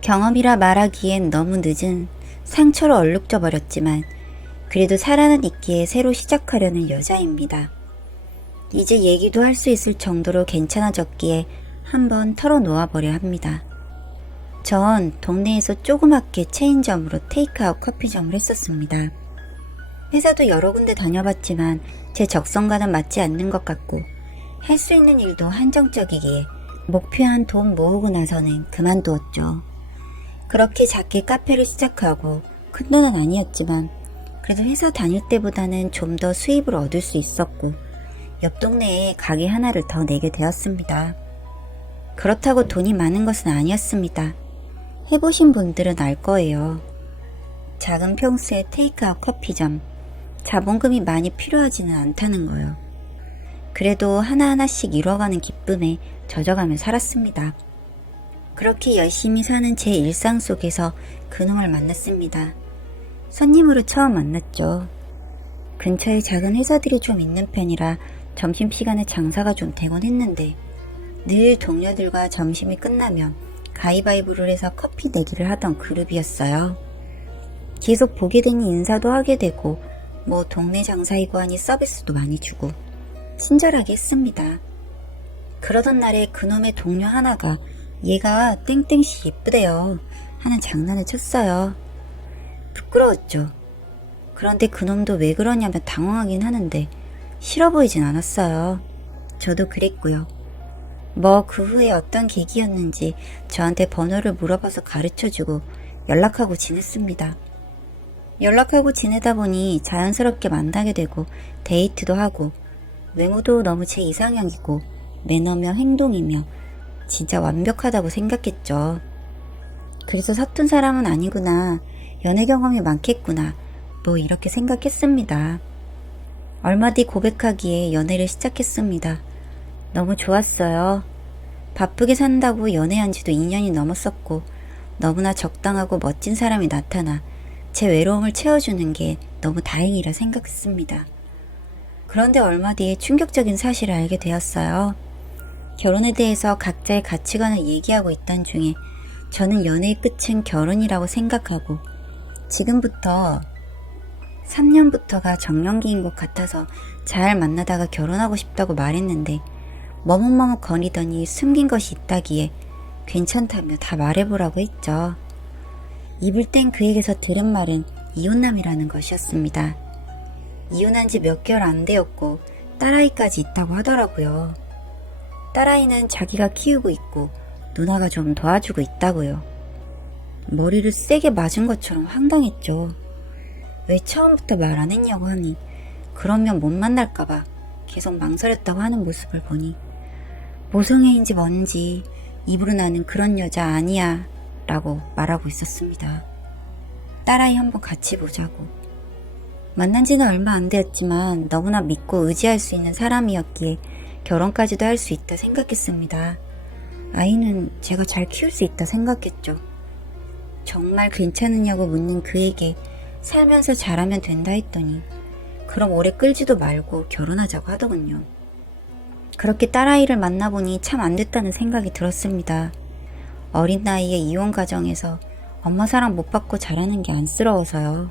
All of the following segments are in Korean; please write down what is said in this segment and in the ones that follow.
경험이라 말하기엔 너무 늦은 상처로 얼룩져 버렸지만 그래도 살아는 있기에 새로 시작하려는 여자입니다. 이제 얘기도 할 수 있을 정도로 괜찮아졌기에 한번 털어놓아버려 합니다. 전 동네에서 조그맣게 체인점으로 테이크아웃 커피점을 했었습니다. 회사도 여러 군데 다녀봤지만 제 적성과는 맞지 않는 것 같고 할 수 있는 일도 한정적이기에 목표한 돈 모으고 나서는 그만두었죠. 그렇게 작게 카페를 시작하고 큰돈은 아니었지만 그래도 회사 다닐 때보다는 좀 더 수입을 얻을 수 있었고 옆 동네에 가게 하나를 더 내게 되었습니다. 그렇다고 돈이 많은 것은 아니었습니다. 해보신 분들은 알 거예요. 작은 평수의 테이크아웃 커피점, 자본금이 많이 필요하지는 않다는 거요. 그래도 하나하나씩 이뤄가는 기쁨에 젖어가며 살았습니다. 그렇게 열심히 사는 제 일상 속에서 그놈을 만났습니다. 손님으로 처음 만났죠. 근처에 작은 회사들이 좀 있는 편이라 점심시간에 장사가 좀 되곤 했는데 늘 동료들과 점심이 끝나면 가위바위보를 해서 커피 내기를 하던 그룹이었어요. 계속 보게 되니 인사도 하게 되고 뭐 동네 장사이고 하니 서비스도 많이 주고 친절하게 했습니다. 그러던 날에 그놈의 동료 하나가 얘가 땡땡씨 예쁘대요 하는 장난을 쳤어요. 부끄러웠죠. 그런데 그놈도 왜 그러냐면 당황하긴 하는데 싫어 보이진 않았어요. 저도 그랬고요. 뭐 그 후에 어떤 계기였는지 저한테 번호를 물어봐서 가르쳐주고 연락하고 지냈습니다. 연락하고 지내다 보니 자연스럽게 만나게 되고 데이트도 하고 외모도 너무 제 이상형이고 매너며 행동이며 진짜 완벽하다고 생각했죠. 그래서 서툰 사람은 아니구나, 연애 경험이 많겠구나, 뭐 이렇게 생각했습니다. 얼마 뒤 고백하기에 연애를 시작했습니다. 너무 좋았어요. 바쁘게 산다고 연애한 지도 2년이 넘었었고 너무나 적당하고 멋진 사람이 나타나 제 외로움을 채워주는 게 너무 다행이라 생각했습니다. 그런데 얼마 뒤에 충격적인 사실을 알게 되었어요. 결혼에 대해서 각자의 가치관을 얘기하고 있던 중에 저는 연애의 끝은 결혼이라고 생각하고 지금부터 3년부터가 정년기인 것 같아서 잘 만나다가 결혼하고 싶다고 말했는데 머뭇머뭇 거리더니 숨긴 것이 있다기에 괜찮다며 다 말해보라고 했죠. 입을 땐 그에게서 들은 말은 이혼남이라는 것이었습니다. 이혼한 지 몇 개월 안 되었고 딸아이까지 있다고 하더라고요. 딸아이는 자기가 키우고 있고 누나가 좀 도와주고 있다고요. 머리를 세게 맞은 것처럼 황당했죠. 왜 처음부터 말 안 했냐고 하니 그러면 못 만날까봐 계속 망설였다고 하는 모습을 보니 모성애인지 뭔지 입으로 나는 그런 여자 아니야 라고 말하고 있었습니다. 딸아이 한번 같이 보자고. 만난 지는 얼마 안 되었지만 너무나 믿고 의지할 수 있는 사람이었기에 결혼까지도 할 수 있다 생각했습니다. 아이는 제가 잘 키울 수 있다 생각했죠. 정말 괜찮으냐고 묻는 그에게 살면서 잘하면 된다 했더니 그럼 오래 끌지도 말고 결혼하자고 하더군요. 그렇게 딸아이를 만나보니 참 안 됐다는 생각이 들었습니다. 어린 나이에 이혼 가정에서 엄마 사랑 못 받고 자라는 게 안쓰러워서요.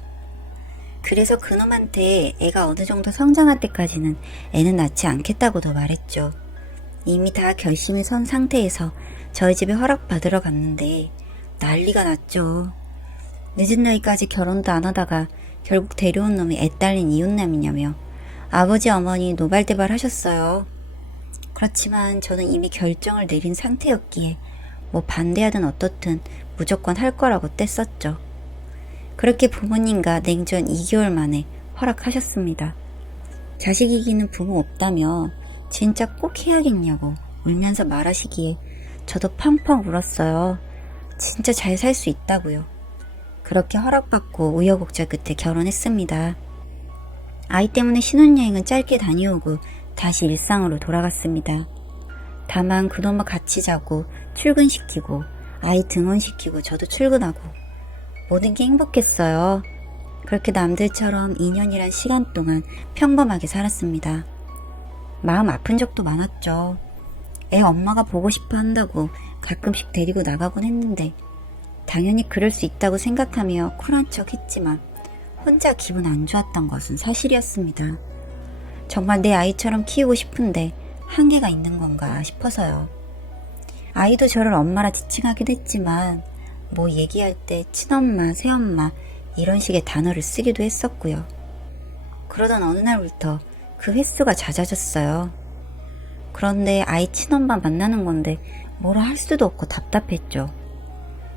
그래서 그놈한테 애가 어느 정도 성장할 때까지는 애는 낳지 않겠다고도 말했죠. 이미 다 결심이 선 상태에서 저희 집에 허락받으러 갔는데 난리가 났죠. 늦은 나이까지 결혼도 안 하다가 결국 데려온 놈이 애 딸린 이혼남이냐며 아버지 어머니 노발대발 하셨어요. 그렇지만 저는 이미 결정을 내린 상태였기에 뭐 반대하든 어떻든 무조건 할 거라고 떼썼죠. 그렇게 부모님과 냉전 2개월 만에 허락하셨습니다. 자식이기는 부모 없다며 진짜 꼭 해야겠냐고 울면서 말하시기에 저도 펑펑 울었어요. 진짜 잘 살 수 있다고요. 그렇게 허락받고 우여곡절 끝에 결혼했습니다. 아이 때문에 신혼여행은 짧게 다녀오고 다시 일상으로 돌아갔습니다. 다만 그놈과 같이 자고 출근시키고 아이 등원시키고 저도 출근하고 모든 게 행복했어요. 그렇게 남들처럼 2년이란 시간 동안 평범하게 살았습니다. 마음 아픈 적도 많았죠. 애 엄마가 보고 싶어 한다고 가끔씩 데리고 나가곤 했는데 당연히 그럴 수 있다고 생각하며 쿨한 척 했지만 혼자 기분 안 좋았던 것은 사실이었습니다. 정말 내 아이처럼 키우고 싶은데 한계가 있는 건가 싶어서요. 아이도 저를 엄마라 지칭하긴 했지만 뭐 얘기할 때 친엄마, 새엄마 이런 식의 단어를 쓰기도 했었고요. 그러던 어느 날부터 그 횟수가 잦아졌어요. 그런데 아이 친엄마 만나는 건데 뭐라 할 수도 없고 답답했죠.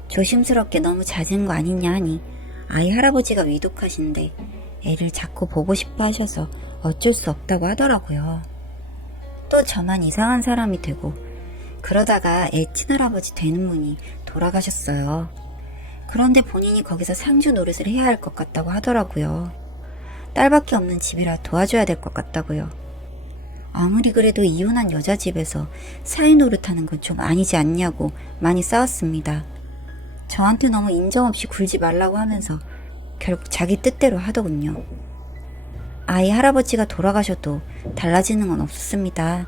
조심스럽게 너무 잦은 거 아니냐 하니 아이 할아버지가 위독하신데 애를 자꾸 보고 싶어 하셔서 어쩔 수 없다고 하더라고요. 또 저만 이상한 사람이 되고 그러다가 애 친할아버지 되는 분이 돌아가셨어요. 그런데 본인이 거기서 상주 노릇을 해야 할 것 같다고 하더라고요. 딸밖에 없는 집이라 도와줘야 될 것 같다고요. 아무리 그래도 이혼한 여자 집에서 사위 노릇하는 건 좀 아니지 않냐고 많이 싸웠습니다. 저한테 너무 인정 없이 굴지 말라고 하면서 결국 자기 뜻대로 하더군요. 아이 할아버지가 돌아가셔도 달라지는 건 없었습니다.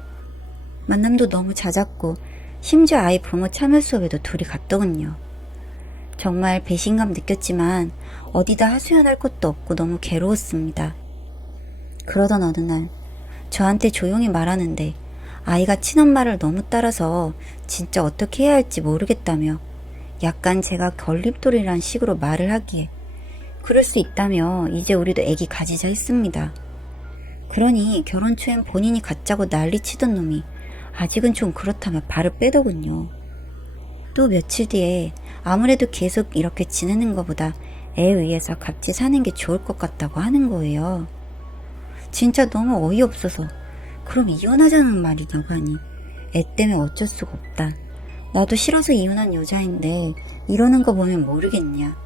만남도 너무 잦았고 심지어 아이 부모 참여 수업에도 둘이 갔더군요. 정말 배신감 느꼈지만 어디다 하소연할 것도 없고 너무 괴로웠습니다. 그러던 어느 날 저한테 조용히 말하는데 아이가 친엄마를 너무 따라서 진짜 어떻게 해야 할지 모르겠다며 약간 제가 걸림돌이란 식으로 말을 하기에 그럴 수 있다며 이제 우리도 애기 가지자 했습니다. 그러니 결혼 초엔 본인이 갖자고 난리치던 놈이 아직은 좀 그렇다며 발을 빼더군요. 또 며칠 뒤에 아무래도 계속 이렇게 지내는 것보다 애 위해서 같이 사는 게 좋을 것 같다고 하는 거예요. 진짜 너무 어이없어서 그럼 이혼하자는 말이냐고 하니 애 때문에 어쩔 수가 없다. 나도 싫어서 이혼한 여자인데 이러는 거 보면 모르겠냐.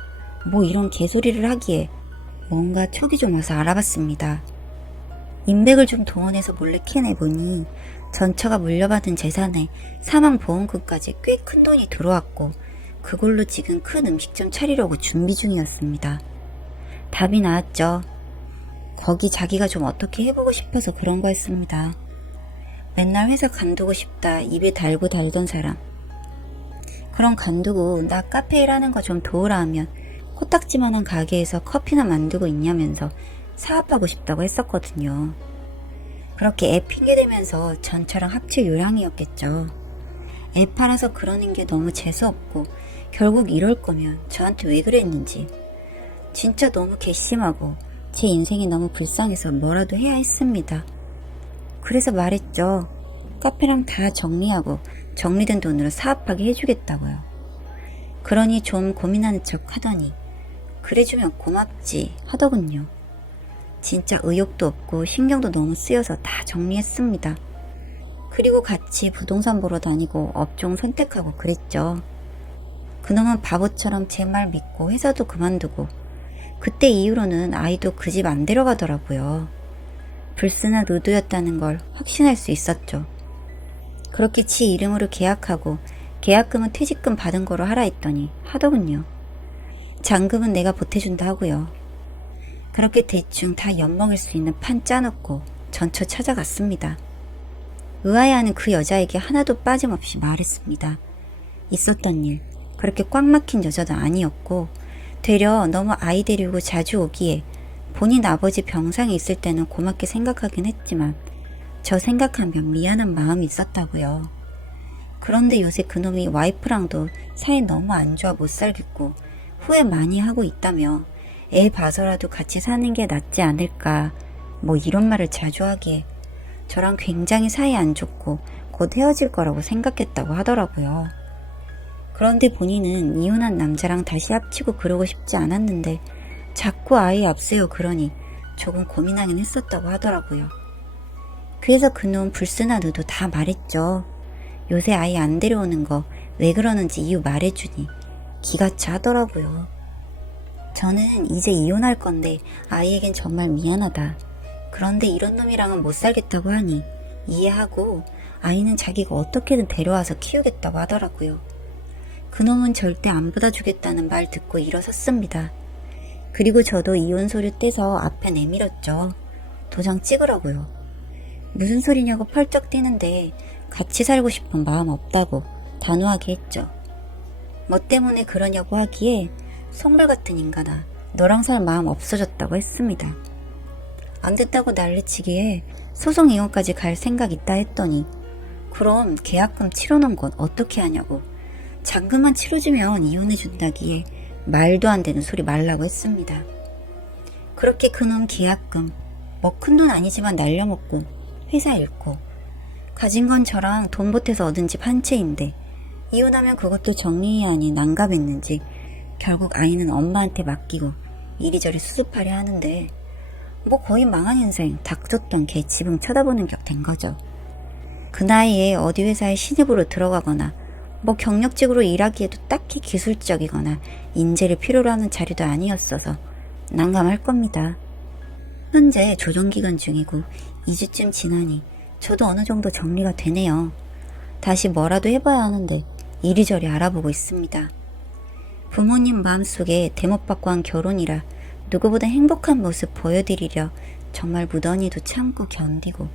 뭐 이런 개소리를 하기에 뭔가 촉이 좀 와서 알아봤습니다. 인맥을 좀 동원해서 몰래 캐내보니 전처가 물려받은 재산에 사망보험금까지 꽤 큰 돈이 들어왔고 그걸로 지금 큰 음식점 차리려고 준비 중이었습니다. 답이 나왔죠. 거기 자기가 좀 어떻게 해보고 싶어서 그런 거였습니다. 맨날 회사 간두고 싶다 입에 달고 달던 사람. 그럼 간두고 나 카페 일하는 거 좀 도우라 하면 코딱지만한 가게에서 커피나 만들고 있냐면서 사업하고 싶다고 했었거든요. 그렇게 애 핑계대면서 전처랑 합칠 요량이었겠죠. 애 팔아서 그러는 게 너무 재수없고 결국 이럴 거면 저한테 왜 그랬는지 진짜 너무 괘씸하고 제 인생이 너무 불쌍해서 뭐라도 해야 했습니다. 그래서 말했죠. 카페랑 다 정리하고 정리된 돈으로 사업하게 해주겠다고요. 그러니 좀 고민하는 척 하더니 그래주면 고맙지 하더군요. 진짜 의욕도 없고 신경도 너무 쓰여서 다 정리했습니다. 그리고 같이 부동산 보러 다니고 업종 선택하고 그랬죠. 그놈은 바보처럼 제 말 믿고 회사도 그만두고 그때 이후로는 아이도 그 집 안 데려가더라고요. 불순한 의도였다는 걸 확신할 수 있었죠. 그렇게 지 이름으로 계약하고 계약금은 퇴직금 받은 거로 하라 했더니 하더군요. 잔금은 내가 보태준다 하고요. 그렇게 대충 다 엿먹을 수 있는 판 짜놓고 전처 찾아갔습니다. 의아해하는 그 여자에게 하나도 빠짐없이 말했습니다. 있었던 일, 그렇게 꽉 막힌 여자도 아니었고 되려 너무 아이 데리고 자주 오기에 본인 아버지 병상에 있을 때는 고맙게 생각하긴 했지만 저 생각하면 미안한 마음이 있었다고요. 그런데 요새 그놈이 와이프랑도 사이 너무 안 좋아 못 살겠고 후회 많이 하고 있다며 애 봐서라도 같이 사는 게 낫지 않을까 뭐 이런 말을 자주 하기에 저랑 굉장히 사이 안 좋고 곧 헤어질 거라고 생각했다고 하더라고요. 그런데 본인은 이혼한 남자랑 다시 합치고 그러고 싶지 않았는데 자꾸 아이 앞세워 그러니 조금 고민하긴 했었다고 하더라고요. 그래서 그놈 불순한 의도 다 말했죠. 요새 아이 안 데려오는 거 왜 그러는지 이유 말해주니 기가 차더라고요. 저는 이제 이혼할 건데 아이에겐 정말 미안하다. 그런데 이런 놈이랑은 못 살겠다고 하니 이해하고 아이는 자기가 어떻게든 데려와서 키우겠다고 하더라고요. 그놈은 절대 안 받아주겠다는 말 듣고 일어섰습니다. 그리고 저도 이혼 서류 떼서 앞에 내밀었죠. 도장 찍으라고요. 무슨 소리냐고 펄쩍 뛰는데 같이 살고 싶은 마음 없다고 단호하게 했죠. 뭐 때문에 그러냐고 하기에 속물 같은 인간아, 너랑 살 마음 없어졌다고 했습니다. 안 됐다고 난리치기에 소송 이혼까지 갈 생각 있다 했더니 그럼 계약금 치러놓은 건 어떻게 하냐고 잔금만 치러주면 이혼해준다기에 말도 안 되는 소리 말라고 했습니다. 그렇게 그놈 계약금 뭐 큰돈 아니지만 날려먹고 회사 잃고 가진 건 저랑 돈 보태서 얻은 집 한 채인데 이혼하면 그것도 정리해야 하니 난감했는지 결국 아이는 엄마한테 맡기고 이리저리 수습하려 하는데 뭐 거의 망한 인생 닥쳤던 개 지붕 쳐다보는 격 된 거죠. 그 나이에 어디 회사에 신입으로 들어가거나 뭐 경력직으로 일하기에도 딱히 기술적이거나 인재를 필요로 하는 자리도 아니었어서 난감할 겁니다. 현재 조정기간 중이고 2주쯤 지나니 저도 어느 정도 정리가 되네요. 다시 뭐라도 해봐야 하는데 이리저리 알아보고 있습니다. 부모님 마음속에 대못받고 한 결혼이라 누구보다 행복한 모습 보여드리려 정말 무던히도 참고 견디고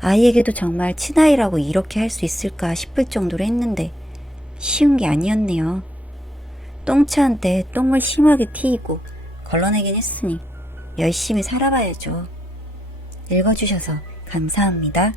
아이에게도 정말 친아이라고 이렇게 할 수 있을까 싶을 정도로 했는데 쉬운 게 아니었네요. 똥차한테 똥물 심하게 튀이고 걸러내긴 했으니 열심히 살아봐야죠. 읽어주셔서 감사합니다.